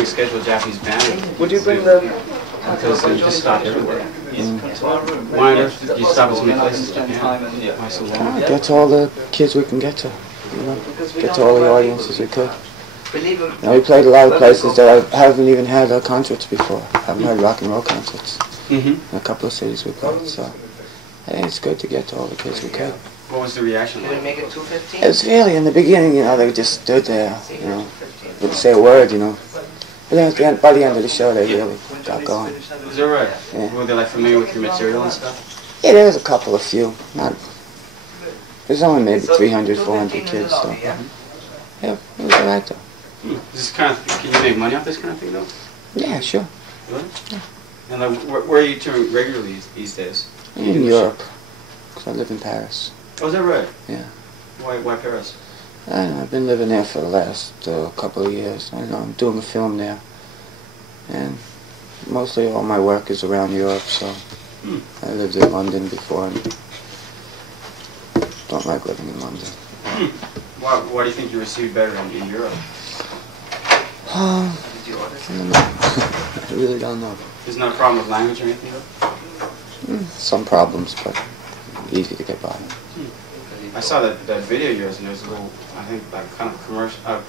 touring schedule Japanese band. Would you bring the... Because they just stopped everywhere. Why on earth did you stop at so many places in Japan? Why so long? Get to all the kids we can get to, you know. Get to all the audiences we could. Now we played a lot of places that I haven't even had concerts before. I haven't had rock and roll concerts. In a couple of cities we played, so I think it's good to get to all the kids we could. What was the reaction like? It was really, in the beginning, you know, they just stood there, you know, wouldn't say a word, you know. But then at the end, by the end of the show, they really got going. Is that right? Yeah. Were they like familiar with your material and stuff? Yeah, there was a couple, a few. Not. There's only maybe 300, 400 kids, so yeah, it was alright though. Is this kind of, can you make money off this kind of thing though? Yeah, sure. Really? Yeah. And like, where are you touring regularly these days? In Europe, because I live in Paris. Oh, is that right? Yeah. Why Paris? I don't know, I've been living there for the last couple of years. I know, I'm doing a film there. And mostly all my work is around Europe, so I lived in London before and don't like living in London. Why do you think you received better in Europe? I don't know. I really don't know. There's not a problem with language or anything though? Some problems, but easy to get by. I saw that video of yours, and there's a little, I think, like kind of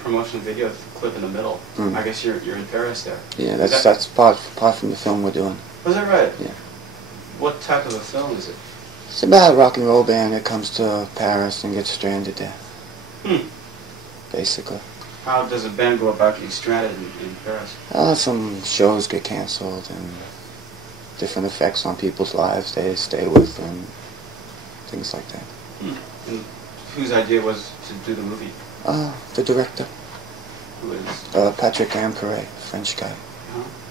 promotional video clip in the middle. I guess you're in Paris there. Yeah, that's part from the film we're doing. Was that right? Yeah. What type of a film is it? It's about a rock and roll band that comes to Paris and gets stranded there. Basically. How does a band go about getting stranded in Paris? Some shows get canceled and different effects on people's lives they stay with and things like that. And whose idea was to do the movie? The director. Who is? Patrick Ampere, French guy.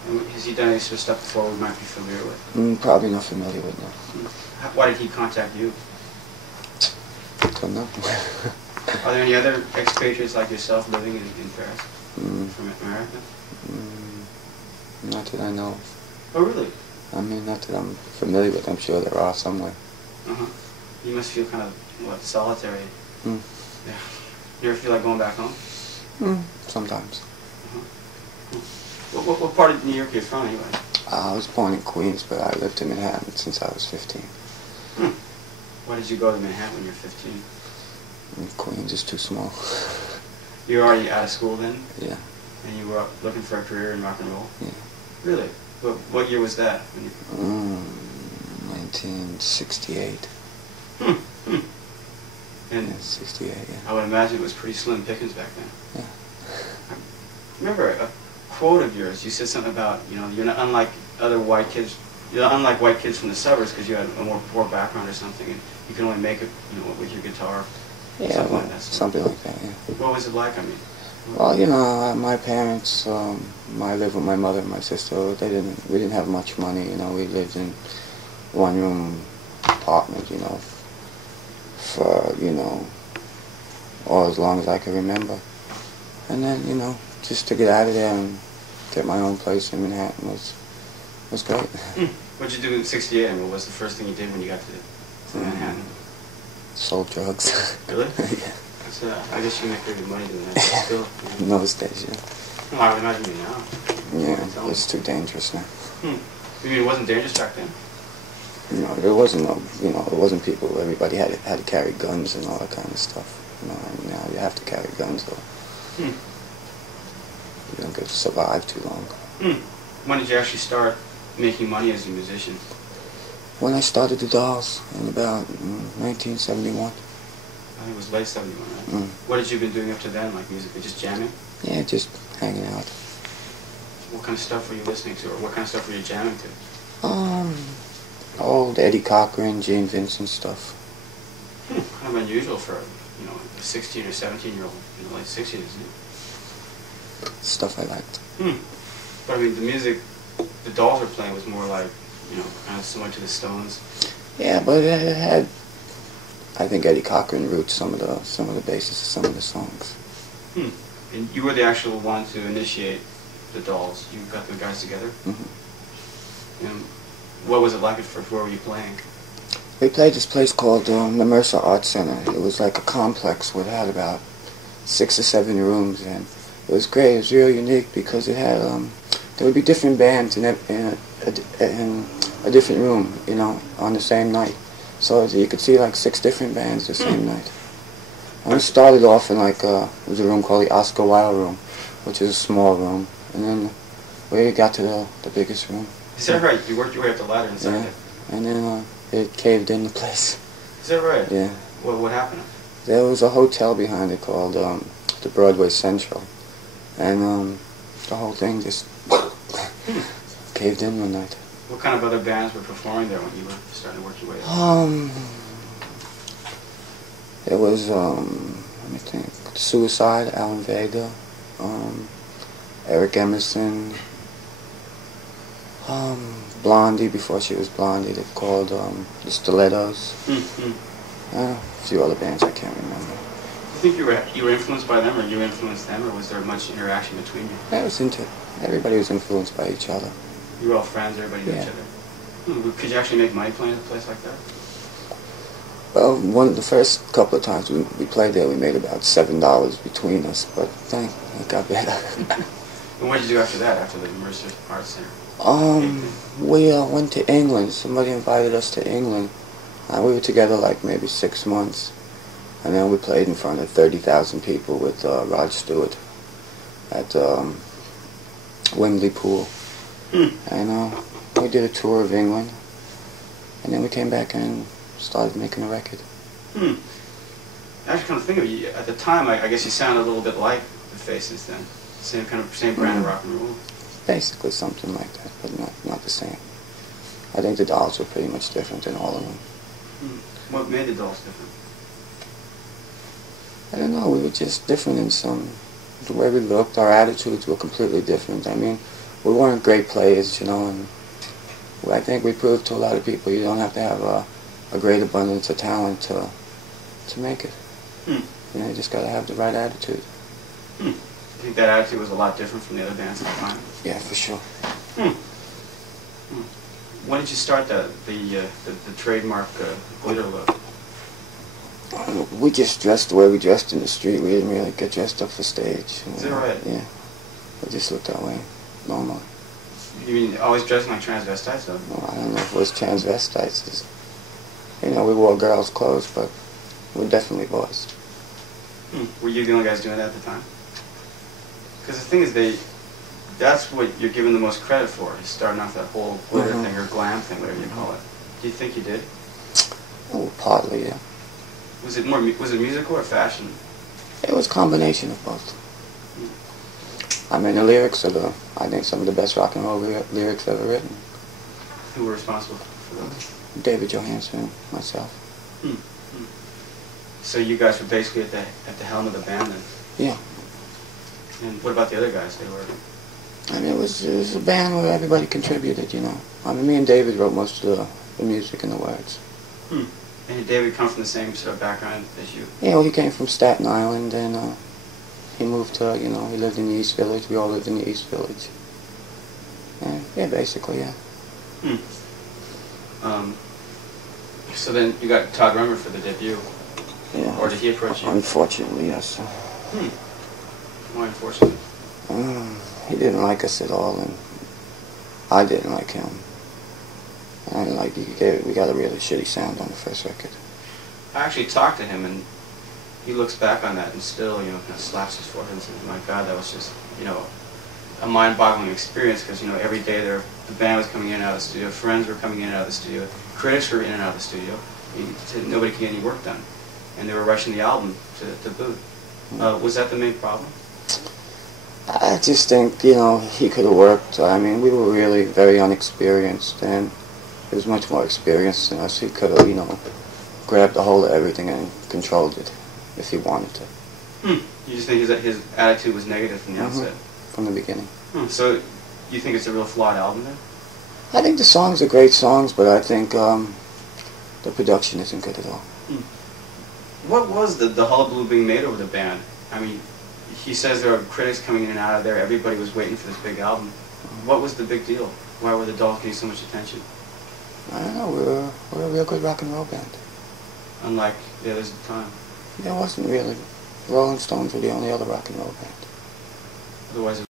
And has he done any sort of stuff before we might be familiar with? Probably not familiar with, no. Why did he contact you? Don't know. Are there any other expatriates like yourself living in Paris? From America? Not that I know of. Oh, really? I mean, not that I'm familiar with. I'm sure there are somewhere. You must feel kind of, what, solitary? Yeah. You ever feel like going back home? Sometimes. What part of New York are you from, anyway? I was born in Queens, but I lived in Manhattan since I was 15. Why did you go to Manhattan when you were 15? Queens is too small. You were already out of school then? Yeah. And you were looking for a career in rock and roll? Yeah. Really? What year was that? 1968. And yeah, 68, yeah. I would imagine it was pretty slim pickings back then. Yeah. I remember a quote of yours. You said something about, you know, you're not unlike other white kids. You're not unlike white kids from the suburbs because you had a more poor background or something, and you can only make it, you know, with your guitar. Yeah, something like that. Something like that, yeah. What was it like? I mean. Well, you know, my parents, I lived with my mother and my sister. We didn't have much money, you know. We lived in one-room apartment, you know, for, you know, as long as I can remember. And then, you know, just to get out of there and get my own place in Manhattan was great. What did you do in '68? And what was the first thing you did when you got to Manhattan? Sold drugs. Really? Yeah. So, I guess you make pretty good money doing that still. In those days, yeah. Well, I would imagine you now. Yeah, it's too dangerous now. You mean it wasn't dangerous back then? You know, there wasn't no, you know, there wasn't people. Everybody had to carry guns and all that kind of stuff. You know, and now you have to carry guns, or you don't get to survive too long. When did you actually start making money as a musician? When I started the Dolls in about 1971. I think it was late '71, right? What had you been doing up to then, like musically? Just jamming? Yeah, just hanging out. What kind of stuff were you listening to, or what kind of stuff were you jamming to? Old Eddie Cochran, Gene Vincent stuff. Kind of unusual for, you know, a 16 or 17-year-old in the late '60s, isn't it? Stuff I liked. But I mean, the music the Dolls were playing was more like, you know, kind of similar to the Stones. Yeah, but it had, I think, Eddie Cochran roots some of the basis of some of the songs. And you were the actual one to initiate the Dolls. You got the guys together. And what was it like at first? Where were you playing? We played this place called the Mercer Art Center. It was like a complex where it had about 6 or 7 rooms, and It was great. It was real unique because it had there would be different bands in a different room, you know, on the same night. So you could see like 6 different bands the same night. And we started off in like it was a room called the Oscar Wilde room, which is a small room, and then we got to the biggest room. Is that right? You worked your way up the ladder inside yeah. it? And then it caved in the place. Is that right? Yeah. What happened? There was a hotel behind it called the Broadway Central, and the whole thing just caved in one night. What kind of other bands were performing there when you were starting to work your way up? It was let me think. Suicide, Alan Vega, Eric Emerson, Blondie before she was Blondie. They called the Stilettos. A few other bands I can't remember. Do you think you were influenced by them, or you influenced them, or was there much interaction between you? Everybody was influenced by each other. You were all friends, everybody knew each other. Could you actually make money playing at a place like that? Well, the first couple of times we played there, we made about $7 between us, but then it got better. And what did you do after that, after the Mercer Arts Center? We went to England. Somebody invited us to England. We were together like maybe 6 months, and then we played in front of 30,000 people with Rod Stewart at Wembley Pool. And we did a tour of England, and then we came back and started making a record. I actually kind of think of you, at the time, I guess you sounded a little bit like the Faces then. Same brand of rock and roll. Basically something like that, but not the same. I think the Dolls were pretty much different than all of them. What made the Dolls different? I don't know, we were just different in the way we looked, our attitudes were completely different. I mean, we weren't great players, you know, and I think we proved to a lot of people you don't have to have a great abundance of talent to make it. You know, you just got to have the right attitude. You think that attitude was a lot different from the other bands at the time? Yeah, for sure. When did you start the trademark glitter look? We just dressed the way we dressed in the street. We didn't really get dressed up for stage. Is that right? Yeah. We just looked that way, normally. You mean always dressing like transvestites, though? No, I don't know if it was transvestites. You know, we wore girls' clothes, but we're definitely boys. Were you the only guys doing that at the time? Because the thing is, that's what you're given the most credit for, is starting off that whole glitter thing, or glam thing, whatever you call it. Do you think you did? Oh, partly, yeah. Was it musical or fashion? It was a combination of both. I mean, the lyrics are I think some of the best rock and roll lyrics ever written. Who were responsible for those? David Johansen, myself. So you guys were basically at the helm of the band then? Yeah. And what about the other guys? They were. I mean, it was a band where everybody contributed, you know. I mean, me and David wrote most of the music and the words. And did David come from the same sort of background as you? Yeah, well, he came from Staten Island, and he moved to, you know, he lived in the East Village. We all lived in the East Village. Yeah, basically, yeah. So then you got Todd Rundgren for the debut. Yeah. Or did he approach you? Unfortunately, yes. Why unfortunately? He didn't like us at all, and I didn't like him. And we got a really shitty sound on the first record. I actually talked to him, and he looks back on that and still, you know, kind of slaps his forehead and says, "My God, that was just, you know, a mind-boggling experience." Because, you know, every day the band was coming in and out of the studio, friends were coming in and out of the studio, critics were in and out of the studio. Nobody could get any work done, and they were rushing the album to boot. Was that the main problem? I just think, you know, he could have worked. I mean, we were really very unexperienced, and he was much more experienced than us. He could have, you know, grabbed a hold of everything and controlled it if he wanted to. You just think his attitude was negative from the outset? From the beginning. So you think it's a real flawed album then? I think the songs are great songs, but I think the production isn't good at all. What was the hullabaloo being made over the band? I mean, he says there are critics coming in and out of there. Everybody was waiting for this big album. What was the big deal? Why were the Dolls getting so much attention? I don't know. We're a real good rock and roll band. Unlike the others at the time. There wasn't really. The Rolling Stones were the only other rock and roll band. Otherwise,